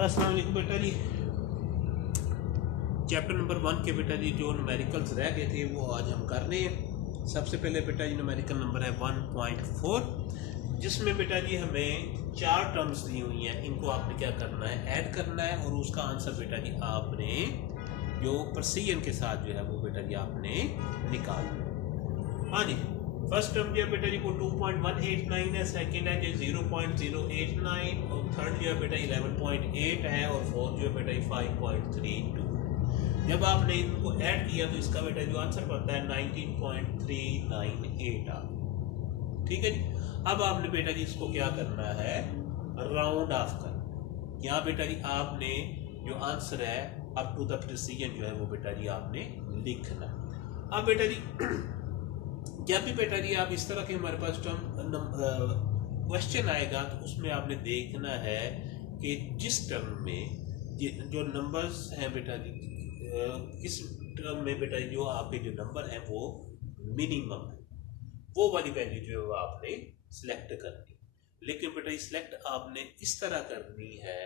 अस्सलाम वालेकुम बेटा जी। चैप्टर नंबर 1 के बेटा जी जो न्यूमेरिकल्स रह गए थे वो आज हम कर रहे हैं। सबसे पहले बेटा जी न्यूमेरिकल नंबर है 1.4, जिसमें बेटा जी हमें 4 टर्म्स दी हुई हैं। इनको आपने क्या करना है, ऐड करना है और उसका आंसर बेटा जी आपने जो प्रेसिजन के साथ जो है वो बेटा जी आपने निकालना है। हाँ जी, फर्स्ट टर्म जो है बेटा जी वो 2.189 है, सेकंड है जो 0.089 और थर्ड जो है बेटा 11.8 है और फोर्थ जो है बेटा 5.32। जब आपने इनको ऐड किया तो इसका बेटा जो आंसर बनता है 19.398 आ। ठीक है जी। अब आपने बेटा जी इसको क्या करना है, राउंड ऑफ करना। यहाँ बेटा जी आपने जो आंसर है अप टू द प्रेसिजन जो है वो बेटा जी आपने लिखना। अब बेटा जी जब भी बेटा जी आप इस तरह के हमारे पास क्वेश्चन आएगा तो उसमें आपने देखना है कि जिस टर्म में जो नंबर्स हैं बेटा जी, इस टर्म में बेटा जी जो आपके जो नंबर हैं वो मिनिमम है, वो वाली वैल्यू जो है वो आपने सिलेक्ट करनी। लेकिन बेटा सिलेक्ट आपने इस तरह करनी है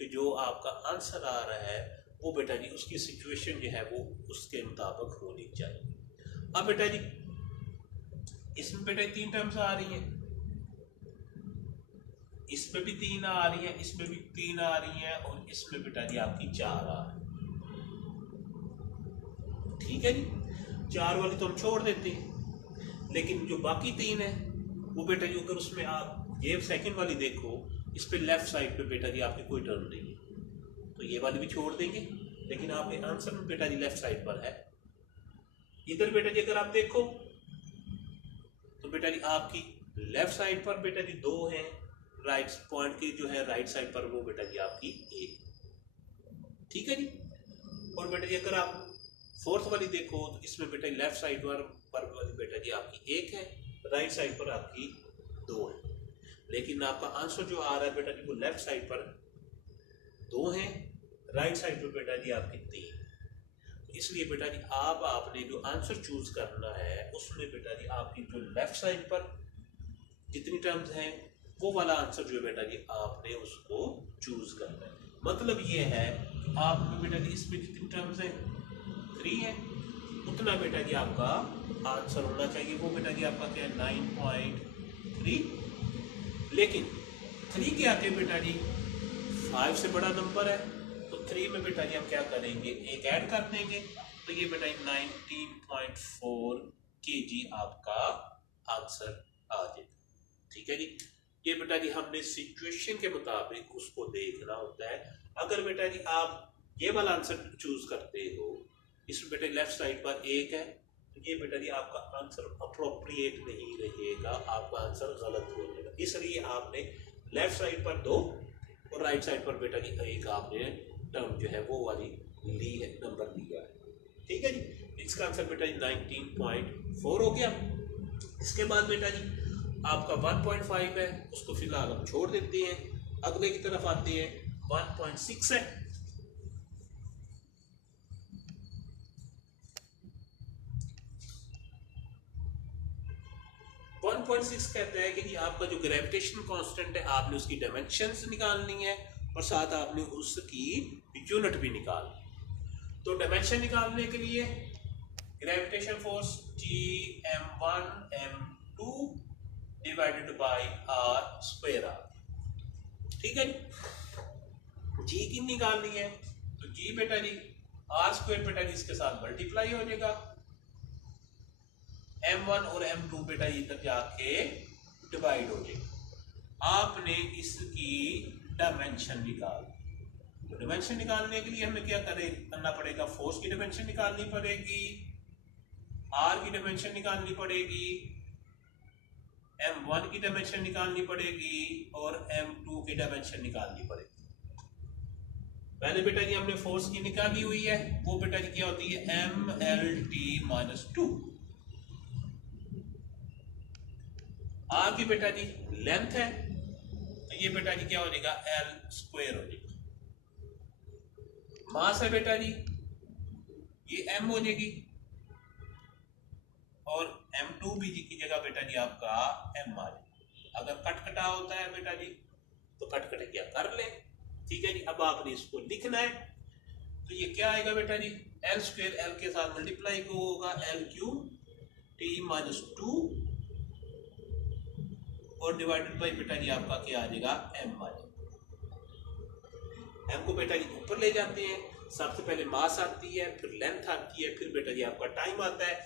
कि जो आपका आंसर आ रहा है वो बेटा जी उसकी सिचुएशन जो है वो उसके मुताबिक होनी चाहिए। अब बेटा जी इसमें बेटा 3 टर्म्स आ रही हैं, इसमें भी 3 आ रही हैं, इसमें भी 3 आ रही हैं और इसमें बेटा जी आपकी 4 आ रही है। ठीक है जी, 4 वाली तो हम छोड़ देते हैं, लेकिन जो बाकी 3 है वो बेटा जी अगर उसमें आप ये सेकंड वाली देखो, इस पे लेफ्ट साइड पे बेटा जी आपकी कोई टर्म नहीं है तो ये वाली भी छोड़ देंगे, लेकिन आपके आंसर में बेटा जी लेफ्ट साइड पर है। इधर बेटा जी अगर आप देखो तो बेटा जी आपकी लेफ्ट साइड पर बेटा जी 2 हैं, राइट पॉइंट की जो है राइट साइड पर वो बेटा जी आपकी 1। ठीक है जी। और बेटा जी अगर आप फोर्थ वाली देखो तो इसमें बेटा जी लेफ्ट साइड पर बेटा जी आपकी 1 है, राइट साइड पर आपकी 2 है, लेकिन आपका आंसर जो आ रहा है बेटा जी वो लेफ्ट साइड पर 2 है, राइट साइड पर बेटा जी आपकी 3। इसलिए बेटा जी आपने जो आंसर चूज करना है उसमें बेटा जी आपकी जो लेफ्ट साइड पर जितनी टर्म्स हैं वो वाला आंसर जो है बेटा जी आपने उसको चूज करना है। मतलब ये है कि आप बेटा जी इसमें जितनी टर्म्स हैं 3 है, उतना बेटा जी आपका आंसर होना चाहिए। वो बेटा जी आपका क्या है 9.3, लेकिन 3 के आगे बेटा जी 5 से बड़ा नंबर है तो 3 में बेटा जी हम क्या करेंगे, एक ऐड कर देंगे तो ये बेटा 19.4 kg आपका आंसर आ जाएगा। ठीक है जी। ये बेटा जी हमने सिचुएशन के मुताबिक उसको देखना होता है। अगर बेटा जी आप ये वाला आंसर चूज करते हो, इसमें बेटा लेफ्ट साइड पर 1 है तो ये बेटा जी आपका आंसर अप्रोप्रिएट नहीं रहेगा, आपका आंसर गलत हो जाएगा। इसलिए आपने लेफ्ट साइड पर 2 और राइट साइड पर बेटा जी 1 आपने टर्म जो है वो वाली ली है, नंबर लिया है। ठीक है जी। इसका आंसर बेटा जी 19.4 हो गया। इसके बाद बेटा जी आपका 1.5 है, उसको फिलहाल हम छोड़ देते हैं, अगले की तरफ आते हैं। 1.6 है, कहता है कि जी आपका जो ग्रेविटेशन कांस्टेंट है आपने उसकी डायमेंशंस निकालनी है और साथ आपने उसकी यूनिट भी निकालनी है। तो डायमेंशन निकालने के लिए gravitation force Gm1 m2 divided by r square r. ठीक है जी की निकालनी है तो G बेटा जी r स्क्वायर बेटा जी इसके साथ मल्टीप्लाई हो जाएगा, m1 और m2 बेटा इधर जाके डिवाइड हो जाएगा। आपने इसकी डायमेंशन निकाल, तो डायमेंशन निकालने के लिए हमें क्या करना पड़ेगा, फोर्स की डायमेंशन निकालनी पड़ेगी, r की डायमेंशन निकालनी पड़ेगी, m1 की डायमेंशन निकालनी पड़ेगी और m2 की डायमेंशन निकालनी पड़ेगी। पहले बेटा जी हमने फोर्स की निकाली हुई है, वो बेटा जी क्या होती है mLt-2। r की बेटा जी लेंथ है तो ये बेटा जी क्या हो जाएगा l स्क्वायर हो जाएगा। मास है बेटा जी ये m हो जाएगी और m2 भी जी की जगह बेटा जी आपका m आ जाएगा। अगर कट कटा होता है बेटा जी तो कट कट क्या कर ले, ठीक है जी। अब आपने इसको लिखना है, तो ये क्या आएगा बेटा जी, एल स्क्वायर एल के साथ मल्टीप्लाई को होगा एल क्यूब टी माइनस 2 और डिवाइडेड बाई बेटा जी आपका क्या आ जाएगा एम आ जाएगा। एम को बेटा जी ऊपर ले जाते हैं, सबसे पहले मास आती है, फिर लेंथ आती है, फिर बेटा जी आपका टाइम आता है।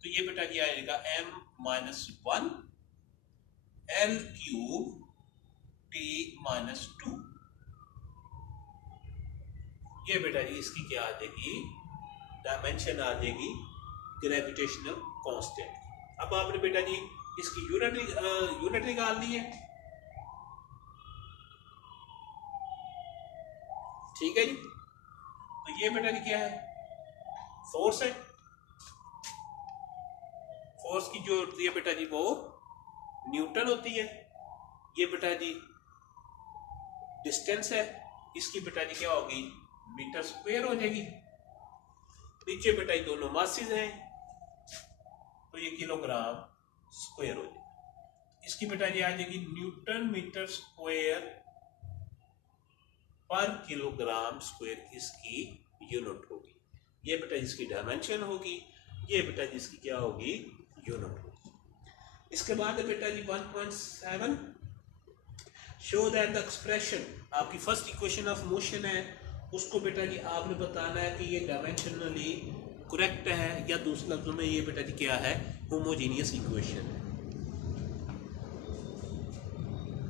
तो ये बेटा जी आएगा M minus 1 L cube T minus 2। ये बेटा जी इसकी क्या आ जाएगी, डायमेंशन आ जाएगी ग्रेविटेशनल कांस्टेंट। अब आपने बेटा जी इसकी यूनिट निकालनी है, ठीक है जी। तो ये बेटा जी क्या है, फोर्स है। फोर्स की जो होती है बेटा जी वो न्यूटन होती है। ये बेटा जी डिस्टेंस है, इसकी बेटा जी क्या होगी, मीटर स्क्वायर हो जाएगी। नीचे बेटा जी दोनों मासेस हैं, तो ये किलोग्राम स्क्वायर हो जाएगी। इसकी बेटा जी आ जाएगी न्यूटन मीटर स्क्वायर पर किलोग्राम स्क्वायर इसकी यूनिट होगी। ये बेटा इसकी डायमेंशन होगी, ये बेटा जी इसकी क्या होगी, यूनिट होगी। इसके बाद बेटा जी 1.7 शो दैट द एक्सप्रेशन, आपकी फर्स्ट इक्वेशन ऑफ मोशन है, उसको बेटा जी आपने बताना है कि ये डायमेंशनली करेक्ट है या दूसरे लफ्जों में ये बेटा जी क्या है, होमोजीनियस इक्वेशन है।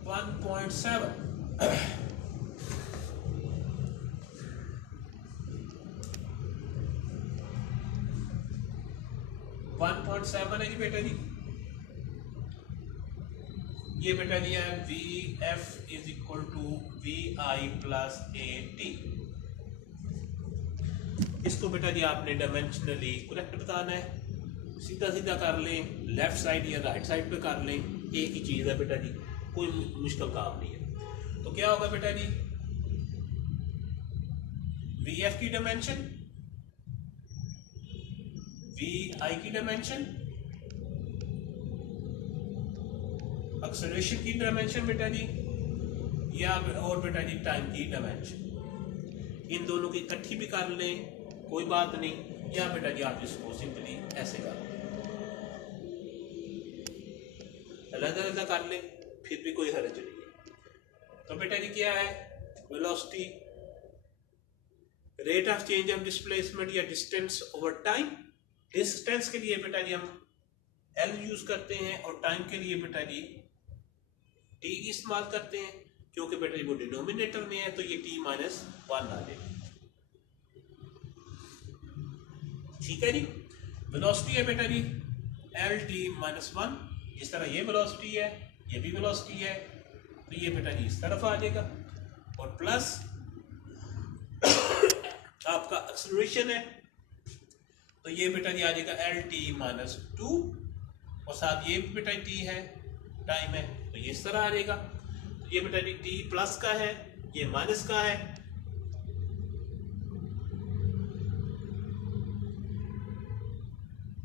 1.7 1.7 है जी बेटा जी, ये बेटा जी है V F is equal to V I plus A T. इसको बेटा जी आपने डायमेंशनली करेक्ट बताना है, सीधा सीधा कर लें, लेफ्ट साइड या राइट साइड पे कर लें, एक ही चीज़ है बेटा जी, कोई मुश्किल काम नहीं है। तो क्या होगा बेटा जी, वी एफ की डायमेंशन, वी आई की डायमेंशन, एक्सेलरेशन की डायमेंशन बेटा जी, या और बेटा जी टाइम की डायमेंशन। इन दोनों की इकट्ठी भी कर लें कोई बात नहीं, या बेटा जी आप इसको सिंपली ऐसे कर लें, अलग अलग कर लें, फिर भी कोई हर्ज नहीं है। तो बेटा जी क्या है, velocity, rate of change of displacement या डिस्टेंस ओवर टाइम। डिस्टेंस के लिए बेटा जी हम एल यूज करते हैं और टाइम के लिए बेटा जी टी इस्तेमाल करते हैं, क्योंकि बेटा जी वो डिनोमिनेटर में है, तो ये टी माइनस 1 आ जाएगा। ठीक है जी। वेलोसिटी है बेटा जी एल टी माइनस 1, इस तरह ये वेलोसिटी है, ये भी वेलोसिटी है, तो ये बेटा जी इस तरफ आ जाएगा, और प्लस आपका एक्सेलरेशन है, तो ये बेटा जी आ जाएगा एल टी माइनस 2, और साथ ये भी बेटा टी है, टाइम है, तो ये इस तरह आ जाएगा। तो ये बेटा जी टी प्लस का है, ये माइनस का है,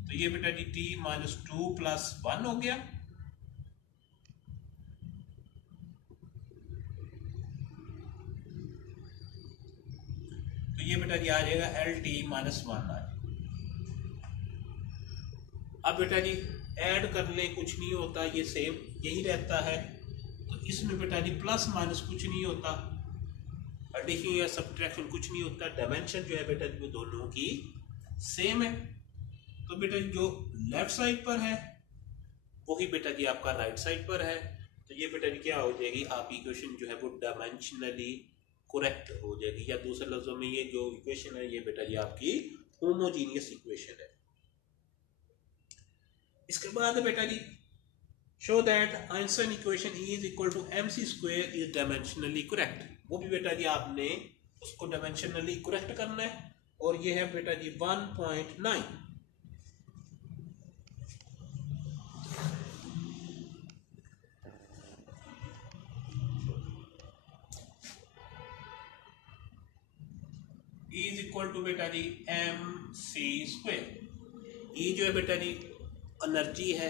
तो ये बेटा जी टी माइनस 2 प्लस 1 हो गया। तो ये बेटा जी आ जाएगा एल टी माइनस 1 आ जाएगा। अब बेटा जी ऐड कर ले, कुछ नहीं होता, ये सेम यही रहता है। तो इसमें बेटा जी प्लस माइनस कुछ नहीं होता, एडिशन या सब्ट्रैक्शन कुछ नहीं होता, डायमेंशन जो है बेटा जी वो दोनों की सेम है। तो बेटा जी जो लेफ्ट साइड पर है वही बेटा जी आपका राइट साइड पर है, तो ये बेटा जी क्या हो जाएगी, आपकी इक्वेशन जो है वो डायमेंशनली करेक्ट हो जाएगी, या दूसरे लफ्जों में ये जो इक्वेशन है ये बेटा जी आपकी होमोजीनियस इक्वेशन है। इसके बाद बेटा जी show that Einstein equation is equal to mc square is dimensionally correct. वो भी बेटा जी आपने उसको डायमेंशनली करेक्ट करना है, और ये है बेटा जी 1.9। इज इक्वल टू बेटा जी mc स्क्वायर। ई जो है बेटा जी एनर्जी है,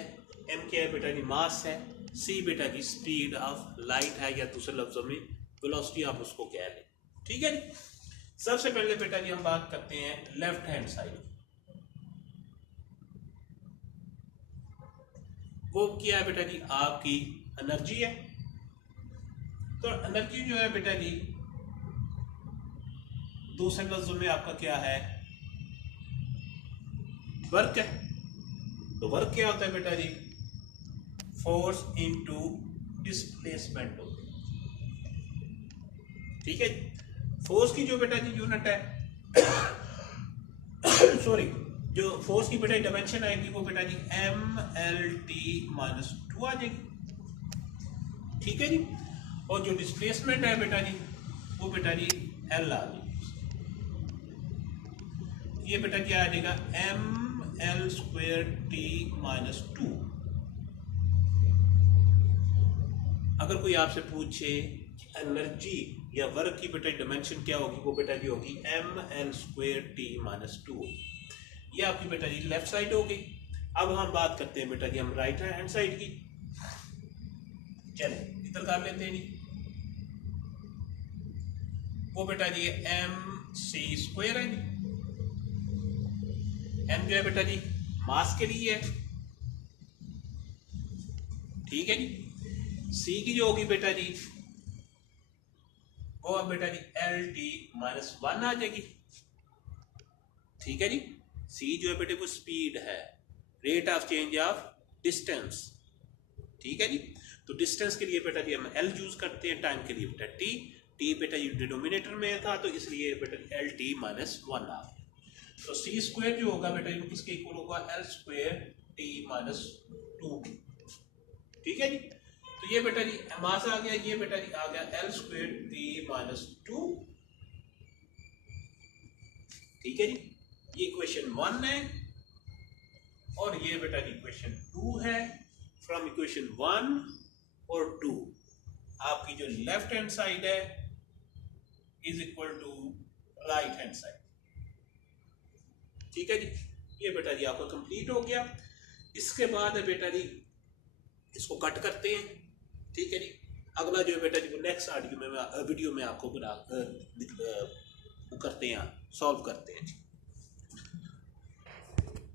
एम क्या है बेटा जी मास है, सी बेटा जी स्पीड ऑफ लाइट है, या दूसरे लफ्जों में वेलोसिटी आप उसको कह लें। ठीक है जी। सबसे पहले बेटा जी हम बात करते हैं लेफ्ट हैंड साइड। वो क्या है बेटा जी, आपकी एनर्जी है। तो एनर्जी जो है बेटा जी दूसरे लफ्जों में आपका क्या है, वर्क है। तो वर्क क्या होता है बेटा जी, फोर्स इनटू डिस्प्लेसमेंट होता है। ठीक है, फोर्स की जो बेटा जी यूनिट है सॉरी, जो फोर्स की बेटा डायमेंशन आएगी वो बेटा जी MLT-2 आ जाएगी। ठीक है जी। और जो डिस्प्लेसमेंट है बेटा जी वो बेटा जी L आ जाएगी। ये बेटा क्या आ जाएगा ML²T-2। अगर कोई आपसे पूछे एनर्जी या वर्क की बेटा डायमेंशन क्या होगी, वो बेटा जी होगी ML²T-2। ये आपकी बेटा जी लेफ्ट साइड होगी। अब हम बात करते हैं बेटा जी हम राइट हैंड साइड की। चले इधर कर लेते हैं जी। वो बेटा जी MC² है जी। M जो है बेटा जी मास के लिए है। ठीक है जी। C की जो होगी बेटा जी वो अब बेटा जी LT-1 आ जाएगी। ठीक है जी। C जो है बेटे वो स्पीड है, rate of change of distance. ठीक है जी। तो डिस्टेंस के लिए बेटा जी हम L यूज करते हैं, टाइम के लिए बेटा T। T बेटा जी डिनोमिनेटर में था तो इसलिए बेटा LT-1 आ गया। तो C² जो होगा बेटा जी किसके इक्वल होगा, L²T-2। ठीक है जी। तो ये बेटा जी मास आ गया, ये बेटा जी आ गया L²T-2। ठीक है जी। ये इक्वेशन 1 है और ये बेटा जी इक्वेशन 2 है। फ्रॉम इक्वेशन 1 और 2 आपकी जो लेफ्ट हैंड साइड है is equal to right hand side. ठीक है जी। ये बेटा जी आपका कंप्लीट हो गया। इसके बाद है बेटा जी इसको कट करते हैं। ठीक है जी। अगला जो है बेटा जी नेक्स्ट वीडियो में आपको करते हैं, सॉल्व करते हैं जी।